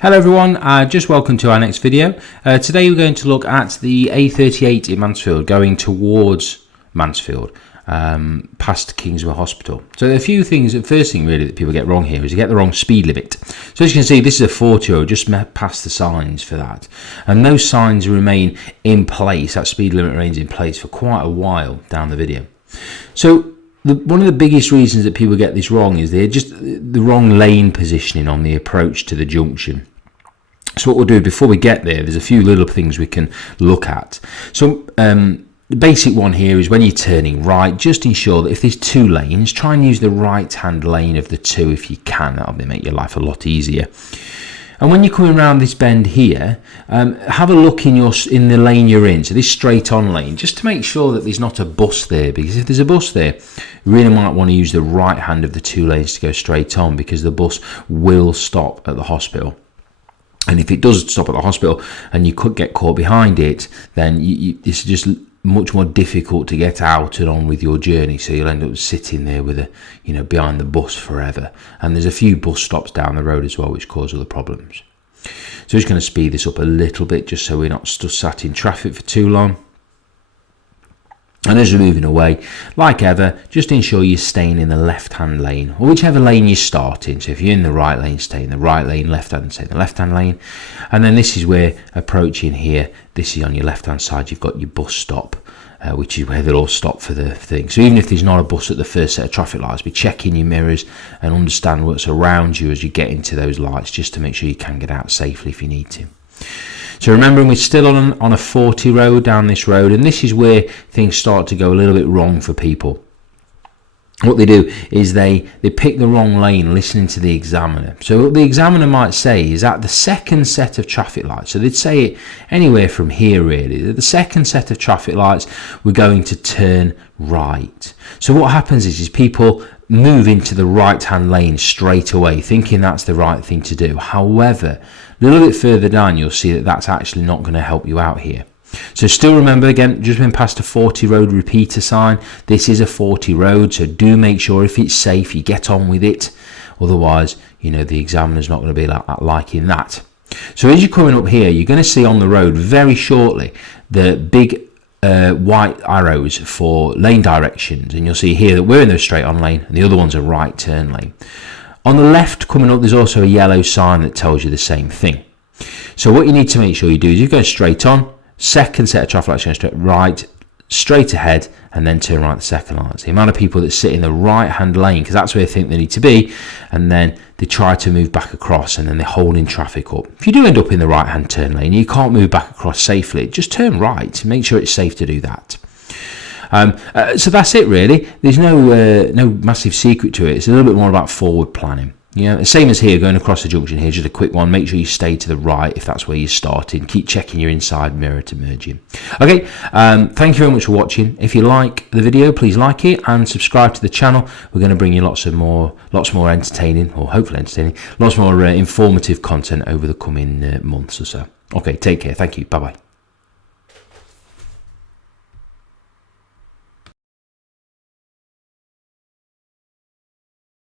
Hello everyone, just welcome to our next video. Today we're going to look at the A38 in Mansfield going towards Mansfield, past Kingswell Hospital. So there are a few things. The first thing really that people get wrong here is you get the wrong speed limit. So as you can see, this is a 40 road, just past the signs for that. And those signs remain in place, that speed limit remains in place for quite a while down the video. So one of the biggest reasons that people get this wrong is they're just the wrong lane positioning on the approach to the junction. So what we'll do before we get there's a few little things we can look at. So the basic one here is when you're turning right, just ensure that if there's two lanes, try and use the right hand lane of the two if you can. That'll make your life a lot easier. And when you're coming around this bend here, have a look in the lane you're in, so this straight on lane, just to make sure that there's not a bus there, because if there's a bus there, you really might want to use the right hand of the two lanes to go straight on, because the bus will stop at the hospital. And if it does stop at the hospital and you could get caught behind it, then it's just much more difficult to get out and on with your journey, so you'll end up sitting there with behind the bus forever. And there's a few bus stops down the road as well which cause other problems. So I'm just going to speed this up a little bit just so we're not sat in traffic for too long. And as you're moving away, like ever, just ensure you're staying in the left-hand lane, or whichever lane you're starting. So if you're in the right lane, stay in the right lane, left-hand, stay in the left-hand lane. And then this is where, approaching here, this is on your left-hand side, you've got your bus stop, which is where they'll all stop for the thing. So even if there's not a bus at the first set of traffic lights, be checking your mirrors and understand what's around you as you get into those lights, just to make sure you can get out safely if you need to. So remembering we're still on a 40 road down this road, and this is where things start to go a little bit wrong for people. What they do is they pick the wrong lane listening to the examiner. So what the examiner might say is at the second set of traffic lights, so they'd say it anywhere from here really, at the second set of traffic lights we're going to turn right. So what happens is people move into the right hand lane straight away thinking that's the right thing to do. However, a little bit further down you'll see that that's actually not going to help you out here. So still remember, again, just been past a 40 road repeater sign. This is a 40 road, so do make sure if it's safe you get on with it. Otherwise, the examiner's not going to be liking that. So as you're coming up here, you're going to see on the road very shortly the big white arrows for lane directions, and you'll see here that we're in the straight on lane and the other one's a right turn lane. On the left coming up, there's also a yellow sign that tells you the same thing. So what you need to make sure you do is you go straight on, second set of traffic lights going straight right, straight ahead, and then turn right the second lights. The amount of people that sit in the right hand lane, because that's where they think they need to be, and then they try to move back across and then they're holding traffic up. If you do end up in the right hand turn lane, you can't move back across safely, just turn right, make sure it's safe to do that. So that's it really. There's no massive secret to it. It's a little bit more about forward planning. Same as here, going across the junction here, just a quick one. Make sure you stay to the right if that's where you're starting. Keep checking your inside mirror to merge in. Okay, thank you very much for watching. If you like the video, please like it and subscribe to the channel. We're going to bring you lots more entertaining, or hopefully entertaining, lots more informative content over the coming months or so. Okay, take care. Thank you. Bye-bye.